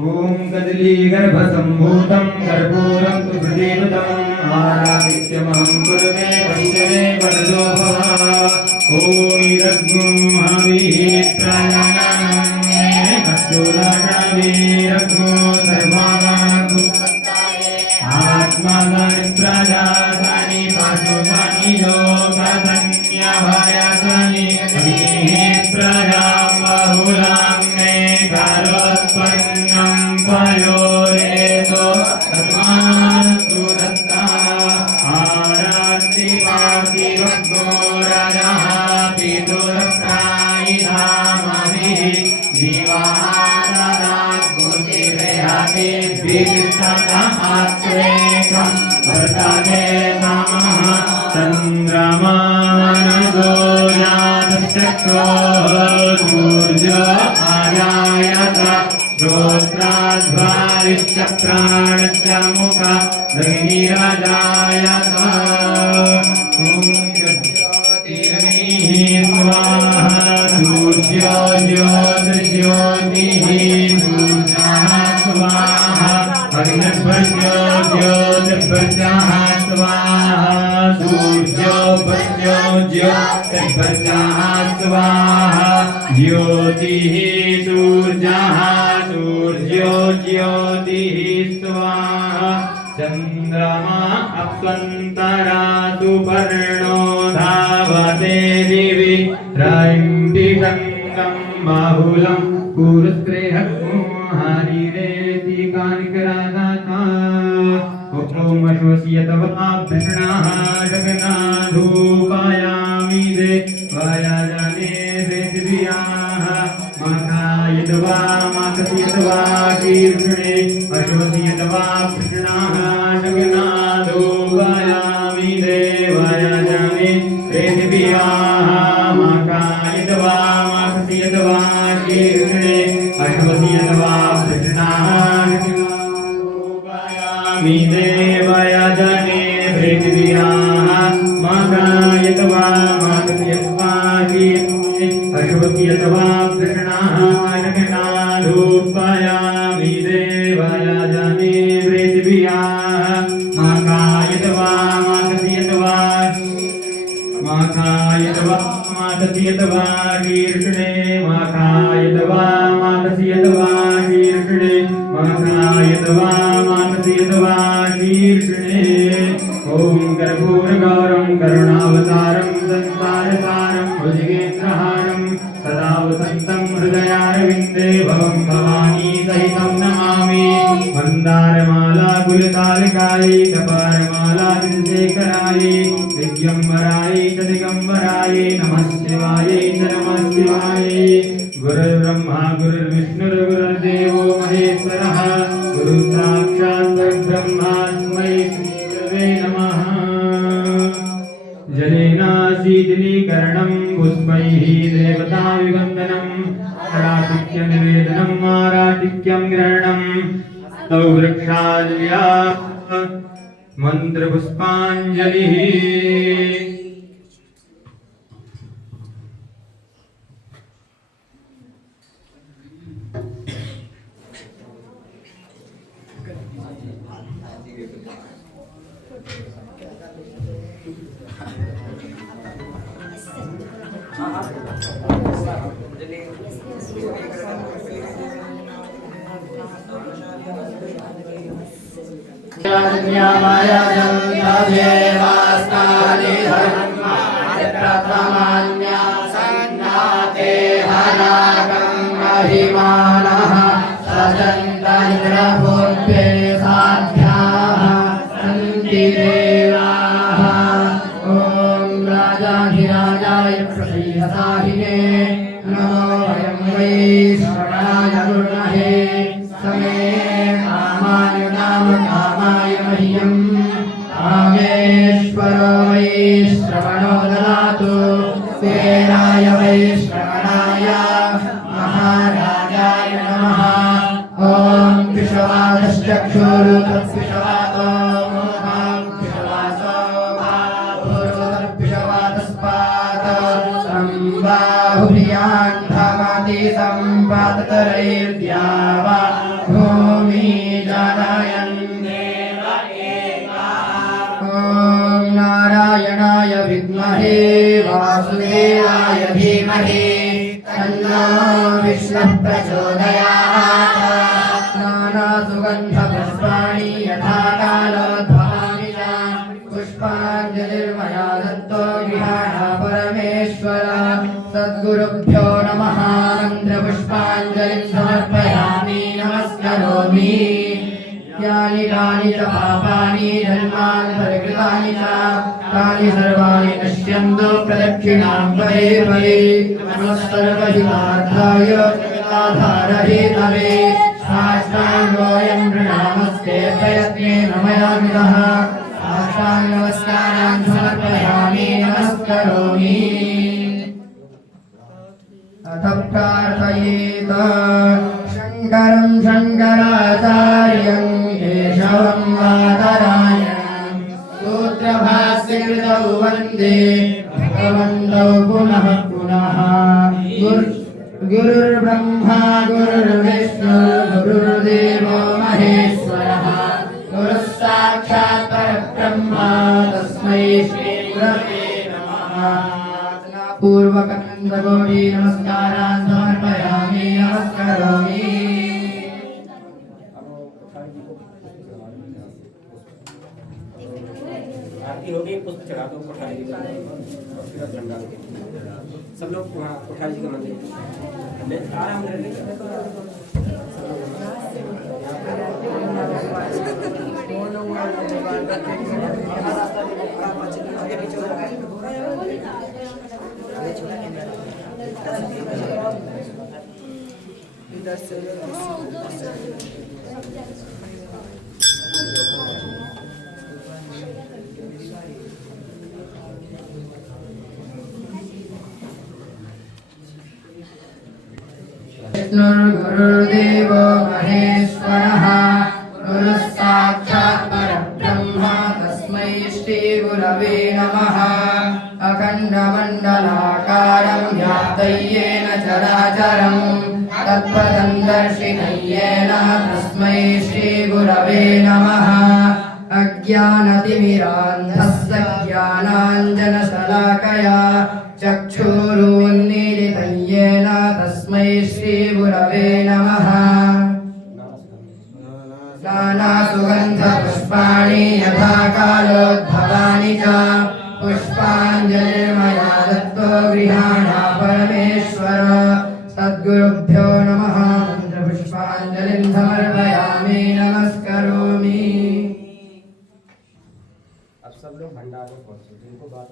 ओम कदलीगर्भसम्भूतं कर्पूरं तु हृदीनुतम् आराधित्यमहं कुरुमे वैष्णवे वरदो भव। ओम रघ्गुं हविः प्रजानां कस्तूरगणवीरघ्गो सर्वागणगु आत्मागानि प्रजासानि पशुगानि लोकसंज्ञाभयासानि हविः प्रजां बहुलां मे करोत्पन्नं पयोरेतो धर्मास्तु दत्ता आरात्ति पार्थिवग्गो रजः पितुरप्रायि धामभिः जीवानादाग्गुतिरेहतिभिस्तनमात्रेकं वर्तते नमः चन्द्रमानसो जातश्चक्रो सूर्यो आजायत श्रोत्राध्वारिश्च प्राणश्च मुख दैनिरजायत ज्योतिर्मयी स्वाहा सूर्यो ज्योतिर्ज्योतिः सूर्यः स्वाहा अग्निर्भर्गो ज्योतिर्भर्गः स्वाहा सूर्यो भर्गो ज्योतिर्भर्गः स्वाहा ज्योतिः सूर्यः सूर्यो ज्योतिः स्वाहा चन्द्रमा अप्सन्तरा सुपर्णो धावते दिवि रण्डिकं बाहुलं कुरुस्त्रेहक्को हरिरेति कानिकरादाता ओम अश्वसीयतवा कृष्णः जगन्नाथोपायामि देवायाजने पृथिव्याः माखायद्वा माकसीयतवा कीर्षणे अश्वसीयतवा कृष्णः जगन्नाथोपायामि देवायाजने पृथिव्याः माखायद्वा माकसीयतवा कीर्षणे अश्वसीयतवा कृष्णः मी देवयाजने पृथिव्याः मागायतवा मागत्यत्वा कीर्ति अश्वत्यत्वा कृष्णः जगन्नाथोपायामि देवयाजने पृथिव्याः मागायतवा मागत्यत्वा मागायतवा मागत्यत्वा कीर्षणे मागायतवा मागत्यत्वा कीर्षणे मागायतवा मागत्यत्वा कीर्षणे ओम कर्पूरगौरं करुणावतारं संसारसारं भुजगेन्द्रहारं सदा वसन्तं हृदयारविन्दे भवं भवानी सहितं नमामि मन्दारमाला कुलकालिकायै कपारमाला दिनशेखरायै दिव्यम्बरायै च दिगम्बरायै नमः शिवायै च नमः शिवायै गुरुर्ब्रह्मा गुरुर्विष्णुर्गुरुर्देवो महेश्वरः गुरुसाक्षात् परब्रह्मा तस्मै श्रीगुरवे नमः जलेनाशीतलीकरणं पुष्पैः देवताभिवन्दनम् आराधिक्यनिवेदनम् आराधिक्यं ग्रहणं तौ वृक्षाल्या मन्त्रपुष्पाञ्जलिः सन्नाते हरागं महिमानः सजन्तनिद्रपूर्वे साध्याः सन्ति देवाः ॐ राजाधिराजाय श्रीहसाहिने नमो वयं वै श्रवणाय गुरुमहे समे नमः ॐ विश्वासश्चक्षुरुतद्विश्वातो मोहं विश्वासो भावुरुतद्विश्वातस्पात् सम्बाहुर्यान् धामाति सम्पाततरैर्द्यावा भूमि जनयन् देव एकः ॐ नारायणाय विद्महे वासुदेवाय धीमहि तन्नो विष्णुः प्रचोदयात् नानासुगन्धपुष्पाणि यथा कालोद्भवामि च पुष्पाञ्जलिर्मया दत्तो गृहाण परमेश्वर सद्गुरुभ्यो नमः मन्त्रपुष्पाञ्जलिं समर्पयामि नमस्करोमि यानि कानि च पापानि जन्मानि परिकृतानि च तानि सर्वाणि नश्यन्तु प्रदक्षिणां परे परे नमः सर्वहितार्थाय जगदाधारहितवे साष्टाङ्गोऽयं प्रणामस्ते प्रयत्नेन मया कृतः साष्टाङ्गनमस्कारान् समर्पयामि नमस्करोमि अथ प्रार्थयेत शङ्करं शङ्कराचार्यं केशवं वादरायणं सूत्रभाष्यकृतौ वन्दे भगवन्तौ पुनः पुनः गुरुर्ब्रह्मा गुरुर्विष्णु गुरुर्देवो महेश्वरः गुरुः साक्षात् परब्रह्म तस्मै श्रीगुरवे नमः पूर्वकनन्दकोटि नमस्कारान् समर्पयामि नमस्करोमि आरती होगी पुष्प चढ़ा दो कोठारी जी को और फिर झंडा दो। सब लोग वहाँ कोठारी जी के मंदिर में आराम करेंगे सब विष्णुर्गुरुर्देवो महेश्वरः गुरुः साक्षात् परब्रह्म तस्मै श्रीगुरवे नमः अखण्डमण्डलाकारं व्याप्तयेन चराचरं तत्पदं दर्शिनय्येन तस्मै श्रीगुरवे नमः अज्ञानतिमिरान्धस्य ज्ञानाञ्जनशलाकया चक्षुरुन्मीलितं येन तस्मै श्रीगुरवे नमः नानासुगन्धपुष्पाणि यथा कालोद्भवानि च पुष्पाञ्जलिर्मया दत्तो गृहाण परमेश्वर सद्गुरुभ्यो नमः मन्त्रपुष्पाञ्जलिं समर्पयामि नमस्करोमि अब सब लोग भंडार में पहुंचे जिनको बात